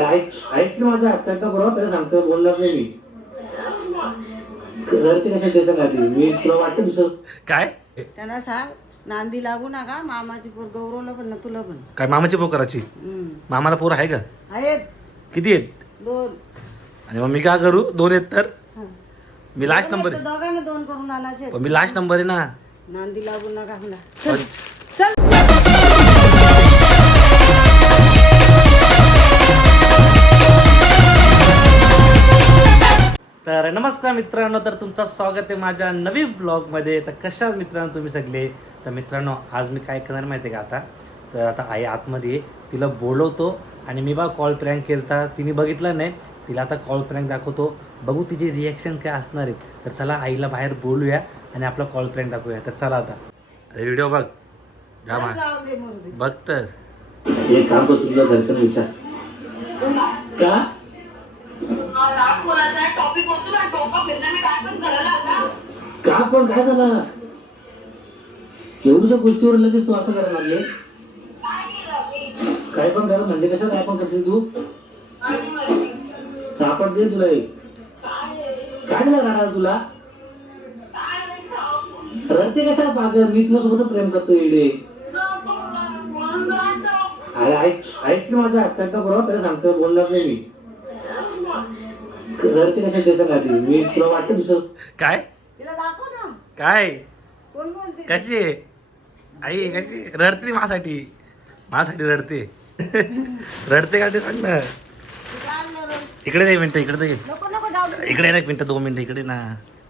अरे ऐक माझा कंटा बरोबर त्याला सांगतो बोलणार नाही मी. रडते कशा ते सांगा आधी. मी तुला वाटतं दुसरं? काय? त्यांना सांग नांदी लागू नका मामाची पोर गौरवला पण ना तुला पण. काय मामाची पोर करायची? हम्म. मामाला पोर आहे का? आहेत. किती आहेत? दोन. आणि मग मी काय करू? दोन आहेत तर? हं. मी लास्ट दोन नंबर तर दोघांना दोन करून आणायचे पण मी लास्ट नंबर आहे ना. नांदी लागू नका म्हणा. चल. तर नमस्कार मित्रांनो तर तुमचं स्वागत आहे माझ्या नवीन ब्लॉगमध्ये तर कशा मित्रांनो तुम्ही सगळे? तर मित्रांनो आज मी काय करणार माहिती आहे का आता? तर आता आई आतमध्ये आहे. तिला बोलवतो आणि मी बा कॉल प्रँक केलता. तिने बघितलं नाही. तिला आता कॉल प्रँक दाखवतो. बघू तिचे रिॲक्शन काय असणार आहेत तर चला आईला बाहेर बोलूया आणि आपला कॉल प्रँक दाखवूया. तर चला आता. अरे व्हिडिओ बघ. बघ तर. एक काम करतो तुला घरच्यांना विचार. का? का पण काय झालं? एवढ्या गोष्टीवर लगेच तू असं करायला लागले? काय पण कर म्हणजे कसं काय पण करशील तू? सापड दे तुला एक. काय झालं राडा तुला? रडते कशा पागल? मी तुला सोबत प्रेम करतो इडे. अरे ऐक ऐक माझा कंटा बरोबर त्याला सांगतो बोलणार नाही मी. रडते कशा ते सांगा आधी. मी तुला वाटतं दुसरं? काय? तिला दाखव ना. काय? कोण बोलते कशी आहे? आई कशी रडते माझ्यासाठी. माझ्यासाठी रडते. रडते का ते सांग ना. तिला आणलं रोज. इकडे नाही मिनटं इकडे ये. नको नको जाऊ दे. इकडे नाही मिनटं दोन मिनटं इकडे ना.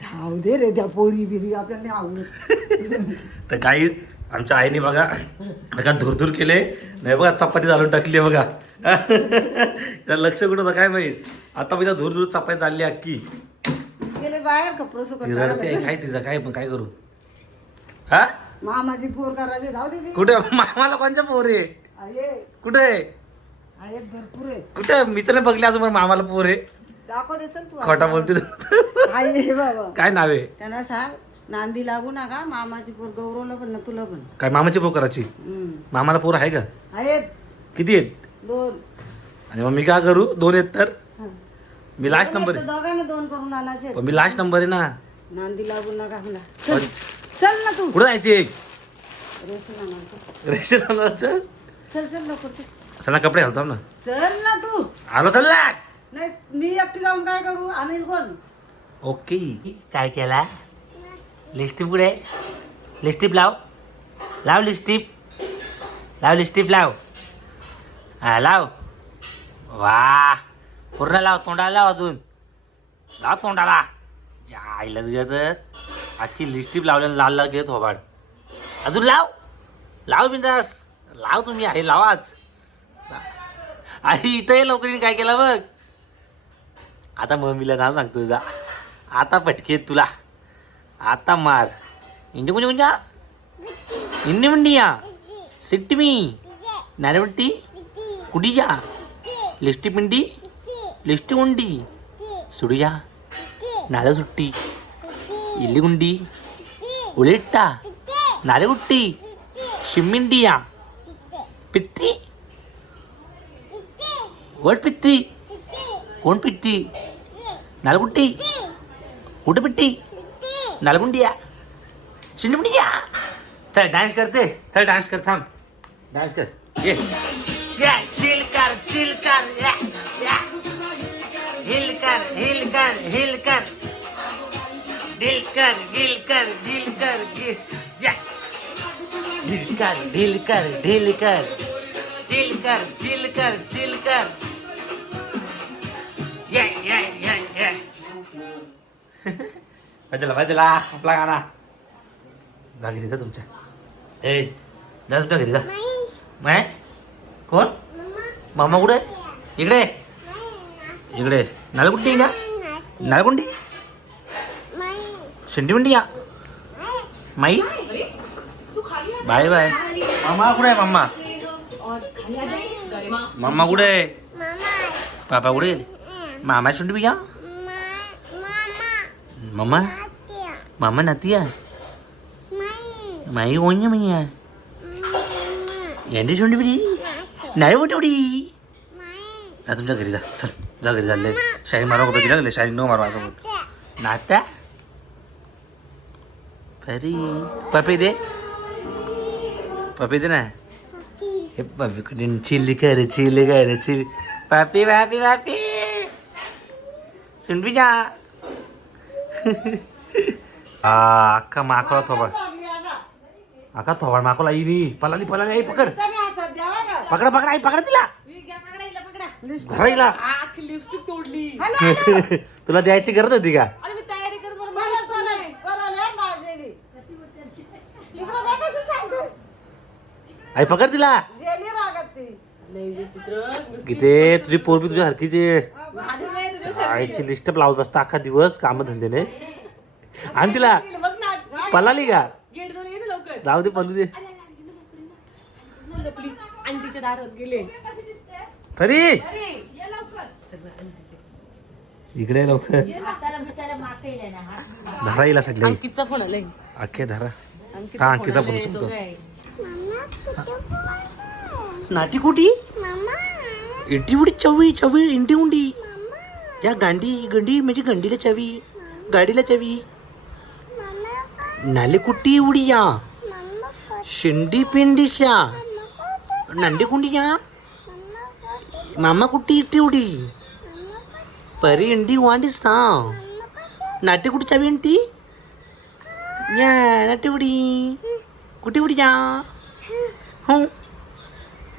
जाऊ दे रे त्या पोरी बिरी आपल्याला नाही आवडत. तर काही आमच्या आईने बघा बघा धुरधुर केले. नाही बघा चपाती घालून टाकली बघा. लक्ष कुठं होतं काय माहीत? आता बघा धूर धूर चपाती चालली गेले बाहेर कपडे सुकत रडते काय तिचं काय पण काय करू? हा? मामाची पोर करायचे जाऊ दे ती. कुठे? मामाला कोणच्या पोर आहे? आहे. कुठे आहे? भरपूर आहे. कुठे? मी तर नाही बघले अजून पण मामाला पोर आहे. दाखव तू खोटा बोलते तू. बाबा. काय नाव आहे? त्यांना सांग नांदी लागू नका मामाची पोर गौरवला पण ना तुला पण. काय मामाची पोर करायची? हम्म. मामाला पोर आहे का? आहेत. किती आहेत? दोन आणि मग मी काय करू? दोन आहेत तर. मी लास्ट नंबर दोघांना दोन करून आणायचे पण मी लास्ट नंबर आहे ना. नांदी लागू नका म्हणा पंच चल ना तू. कुठं जायची? रेशन आणायचं. रेशन आणायचं? चल चल लवकर चल. चला कपडे घालतो ना चल ना तू. आलो चल नाही मी एकटी जाऊन काय करू? अनिल कोण? ओके. काय केला? लिस्टिप कुठे? लिस्टिप लाव. लाव लिस्टिप लाव लिस्टिप लाव. हा लाव. वा. पूर्ण लाव तोंडाला लाव अजून. लाव तोंडाला. जायला तुझ्या तर. आजची लिस्टिप लावल्यानं लाल लाल घेत थोबाड. अजून लाव. लाव बिंदास. लाव तुम्ही आहे लावाच आई इथं ये काय केलं बघ. आता मम्मीला नाव सांगतो तुझा. आता पटके तुला. आता मार. इंजू कुंजा कुंजा. इन्नी मंडिया सिट्टी मी. नारेवट्टी कुड़िया जा लिस्टी पिंडी लिस्टी उंडी सुड़िया जा नाळ सुट्टी इल्ली गुंडी उलिट्टा नारेगुट्टी शिम्मिंडिया पित्ती वट पित्ती कोण पिट्टी नालगुट्टी कुठं पिट्टी नालगुंडी या शिंडमुंडी या चल डान्स करते चल डान्स कर थांब डान्स कर ये या चिल कर चिल कर या या हिल कर हिल कर हिल कर दिल कर गिल कर गिल कर गिल या ढील कर ढील कर ढील कर चिल कर चिल कर चिल कर ये ये ये ये वाजला वाजला आपला गाणा. जा घरी जा तुमच्या. ए जा तुमच्या घरी जा. माय कोण? मामा कुठे? इकडे. इकडे. नालगुंडी ना? नालगुंडी? शेंडीमंडी या. माई? Bye bye. मामा कुठे आहे मामा? मामा कुठे? आहे पापा कुठे? मामा शुंडी या? मामा? मामा नातिया? माई कोण मैया एंडी शुंडी बिडी नाही कुठे उडी जा तुमच्या घरी जा चल जा घरी चालले शाही मारा कपडे दिला शाही नो मारा सोबत नात्या परी पपी दे पपी दे ना हे पपी चिल्ली कर चिल्ली कर चिल्ली पापी पापी पापी सुनबी जा आ अक्का माकळा थोबड लागली आता. अक्का थोबड माकला इनी पलाली पलाली आई पकड त्याने हातात द्यावा का? पकड पकड आई पकड तिला. धरायला लिपस्टिक तोडली. तुला द्यायची गरज होती का? आणि मी तयारी करत मला परत, परत, परत या ना जेली. तिकडं बघ कसं सांगतो. आई पकड तिला. जेली रागात ती. लय विचित्र गीते तुझी पोरबी तुझ्या सारखीची माझं नाही तुझ्या आईची लिस्ट लावत बसता अख्खा दिवस काम धंदेने आणि तिला. बघ ना. पलाली का? गेट जवळ ये ना लवकर. जाऊ दे पलू दे अरे, अरे, अरे, लवकर ये ना. लपली आंटीच्या दारात गेले. तरी. इकडे ये लवकर धरा येईल सगळे. अंकितचा फोन आलाय. अख्खे धरा. अंकितचा हा, फोन अंकितचा फोन. काय? नाटी कुटी इटी उडी चवी चवी इंटी उंडी. या गांडी गंडी म्हणजे गंडीला चवी गाडीला चवी. नाले कुट्टी उडी या? शिंडी पिंडीशा नंडी कुंडी या मामा कुट्टी इटी उडी परी इंडी वांडी सा नाटी कुटी चवी इंटी या नाटी उडी कुटी उडी या हो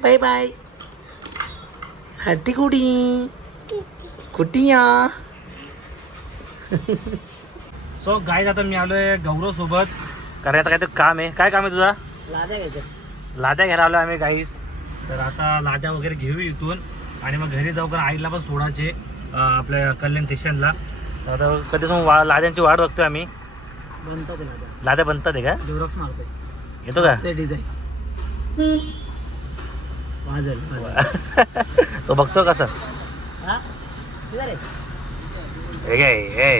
बाय बाय हट्टी कुडी कुटिया सो गाय आता मी आलोय गौरव सोबत कारण आता काहीतरी काम आहे. काय काम आहे तुझा? लाद्या घ्यायच्या. लाद्या घ्यायला आलो आम्ही गाईस तर आता लाद्या वगैरे घेऊ इथून. आणि मग घरी जाऊ कारण आईला पण सोडायचे आपल्या कल्याण स्टेशनला आता कधी समोर वा लाद्यांची वाट बघतोय आम्ही. बनतात लाद्या. बनतात आहे का? झेरॉक्स मारतोय. येतो का? ते डिझाईन वाजल. तो बघतो का सर? हा? हे हे,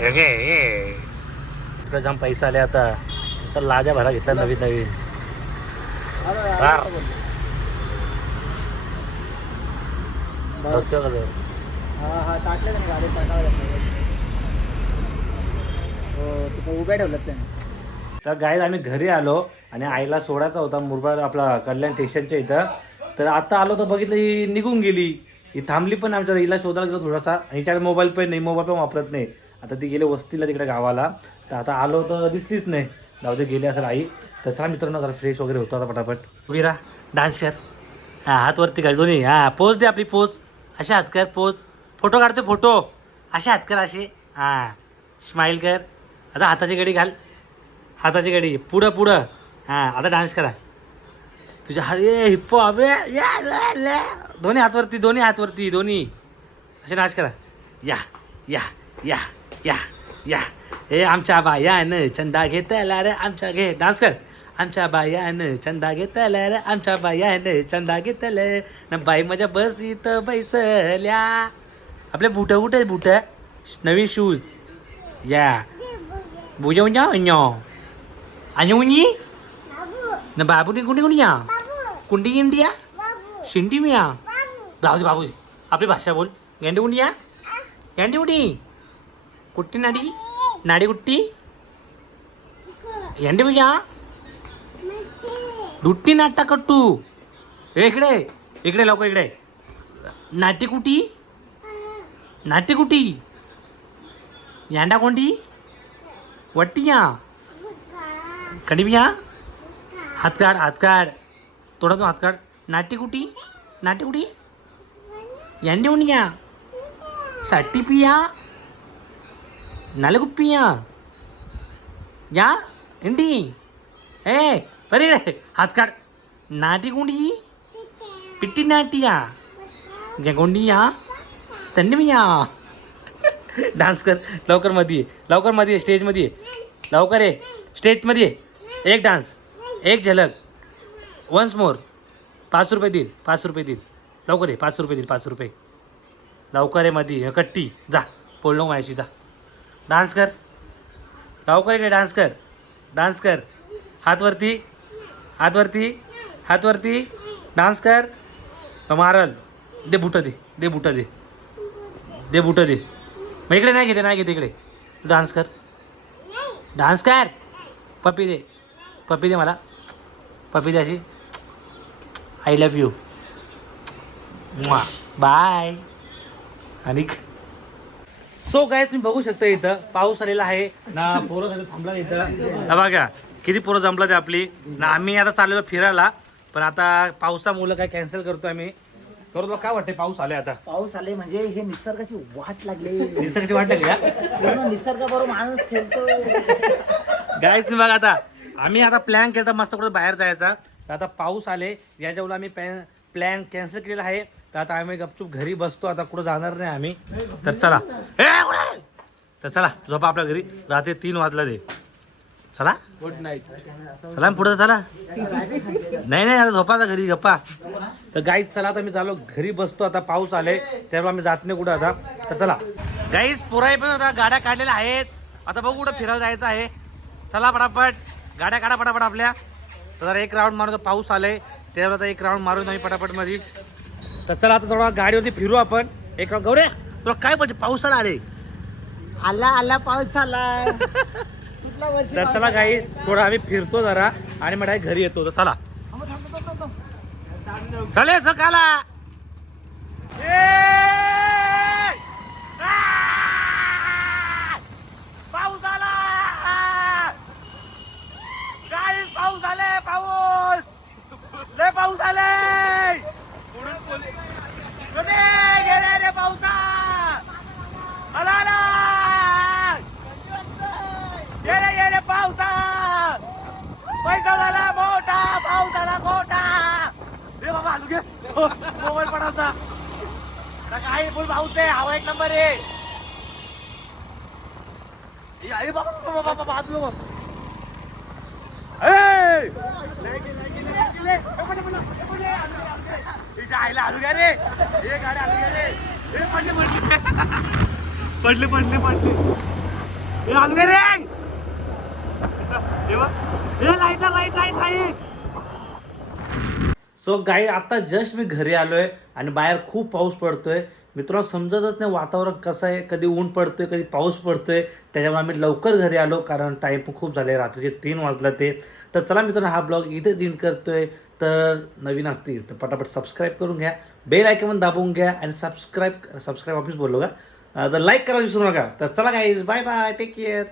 हे हे. इकडं जाम पैसा आले आता. नुसतं लाद्या भरा घेतला नवीन नवीन अरे, बार. अरे, बोल. बघतो का सर हा हा टाकले त्याने गाडीत टाकावं लागतं. हो तिथं उभ्या ठेवल्यात त्याने. तर गाईज आम्ही घरी आलो आणि आईला सोडायचा होता मुरबाड आपला कल्याण स्टेशनच्या इथं. तर आता आलो तर बघितलं ही निघून गेली. ही थांबली पण आमच्या हिला शोधायला गेलो थोडासा. हिच्याकडे मोबाईल पण नाही मोबाईल पण वापरत नाही. आता ती गेली वस्तीला तिकडे गावाला. तर आता आलो तर दिसलीच नाही. जाऊ दे गेली असेल आई. तर चला मित्रांनो जरा फ्रेश वगैरे होतो आता पटापट. विरा डान्स कर. हां हात वरती घाल दोन्ही. हां पोच दे आपली पोच अशा हात कर पोच. फोटो काढते फोटो. असे हात कर असे. हां. स्माईल कर. आता हाताची गडी घाल. हाताची घडी पुढं पुढं. हां आता डान्स करा. तुझ्या हा ए हिप्पो अबे या ला ला. दोन्ही हातवरती दोन्ही हातवरती दोन्ही. असे डान्स करा. या या या या या. हे आमच्या बायानं चंदा घेतला रे आमच्या घे. डान्स कर. आमच्या बायानं चंदा घेतल आमच्या बायानं चंदा घेतल न बाई माझ्या बस इथं बैसल्या आपल्या बुट कुठे बुट नवीन शूज या बुजाऊन जा अन्य आणि ना बाबूने कुणी कुणी या कुंडी गिंडी या शिंडी मी या बाबू बाबू आपली भाषा बोल गेंडी कुंडी या गेंडी कुठी कुट्टी नाडी नाडी कुट्टी ఎండి భయ్యా दुट्टी नाटा कट्टू हे इकडे इकडे लवकर इकडे नाटी कुटी नाटी कुटी यांडा कोंडी वट्टिया कडिमिया हात काढ हात काढ थोडा तो हात काढ नाटी कुटी नाटी कुटी यांडी उंडिया साठी पिया నలుగుప్పియా యా ఏంటి ఏ పరి हात काढ. नाटी गुंडी पिट्टी नाटिया. या. गोंडिया संडमिया डान्स कर. लवकरमध्ये ये. लवकरमध्ये स्टेजमध्ये लवकर ये. स्टेजमध्ये एक डान्स. एक झलक. वन्स मोर पाच रुपये देईल. पाच रुपये देईल. लवकर ये. पाच रुपये देईल. पाच रुपये. लवकर आहे मध्ये कट्टी. जा. बोल माझ्याशी जा. डान्स कर. लवकर इकडे डान्स कर. डान्स कर. हातवरती हातवरती हातवरती. डान्स कर. मारल. दे बुट दे दे बुट दे. दे बुट दे. मग इकडे नाही घेते नाही घेते इकडे. तू डान्स कर. डान्स कर. पप्पी दे. पप्पी दे मला. पप्पी दे अशी. आय लव्ह यू बाय आणि सो काय तुम्ही बघू शकता इथं. पाऊस आलेला आहे. ना पोरं झालं थांबला इथं. बघा. किती पोरं जमलं ते आपली? ना आम्ही आता चाललेलो फिरायला पण आता पावसामुळं काय कॅन्सल करतो आम्ही. करू तुला काय वाटतंय पाऊस आले आता? पाऊस आले म्हणजे हे निसर्गाची वाट लागली. निसर्गाची वाट लागली पूर्ण निसर्गाबरोबर माणूस खेळतोय. गाईच नाही बघा आता आम्ही आता प्लॅन केला मस्त कुठं बाहेर जायचा. तर आता पाऊस आले याच्यावर आम्ही प्लॅन प्लॅन कॅन्सल केलेला आहे. तर आता आम्ही गपचूप घरी बसतो आता कुठं जाणार नाही आम्ही. तर चला? तर चला झोपा आपल्या घरी. रात्री तीन वाजला ते. चला. गुड नाईट चला पुढे चला. नाही नाही आता झोपा आता घरी गप्पा. तर गाईज चला आता मी चालो घरी बसतो आता पाऊस आले. त्यामुळे आम्ही जात नाही कुठं आता. तर चला. गाईच पुराई पण आता गाड्या काढलेल्या आहेत. आता बघू कुठं फिरायला जायचं आहे. चला पटापट. गाड्या काढा पटापट आपल्या. तर जरा एक राऊंड मारू तर पाऊस आलाय. त्यावर आता एक राऊंड मारून आम्ही पटापटमध्ये. तर चला आता थोडा गाडीवरती फिरू आपण. एक राऊंड गौरे तुला काय पाहिजे पाऊस आला आले. आला आला पाऊस आला. तर चला काही थोडं आम्ही फिरतो जरा आणि मग घरी येतो. तर चला. चले सकाला. पाऊस आला. काय पाऊस आले पाऊस. लय पाऊस आले कुठे गेले रे पावसा आला आला गेले गेले पावसा पैसा झाला मोठा पाऊस झाला मोठा रे बाबा आलू घे मोबाईल पडायचा काय फुल भाऊच आहे हवा एक नंबर आहे. ए, बाबा बाबा बाबा बाबा बाबा ए! पडले, पडले, पडले, आलू घ्या रे. हे गाडी आलू घ्या रे. ए, पडले पडले. पडले पडले पडले. ए, आलू घ्या रे. Light light light. So guys आता जस्ट मी घरी आलो आहे आणि बाहेर खूप पाऊस पडतोय. मित्रांनो समजतच नाही वातावरण कसं आहे. कधी ऊन पडतोय कधी पाऊस पडतोय. त्याच्यामुळे आम्ही लवकर घरी आलो कारण टाईम पण खूप झाले. रात्रीचे तीन वाजला ते. तर चला मित्रांनो हा ब्लॉग इथे करतो करतोय. तर नवीन असतील तर पटापट सबस्क्राईब करून घ्या. बेल आयकॉन दाबून घ्या आणि सबस्क्राईब सबस्क्राईब ऑफिस बोललो का? तर लाईक करायला विसरू नका. तर चला guys bye bye take care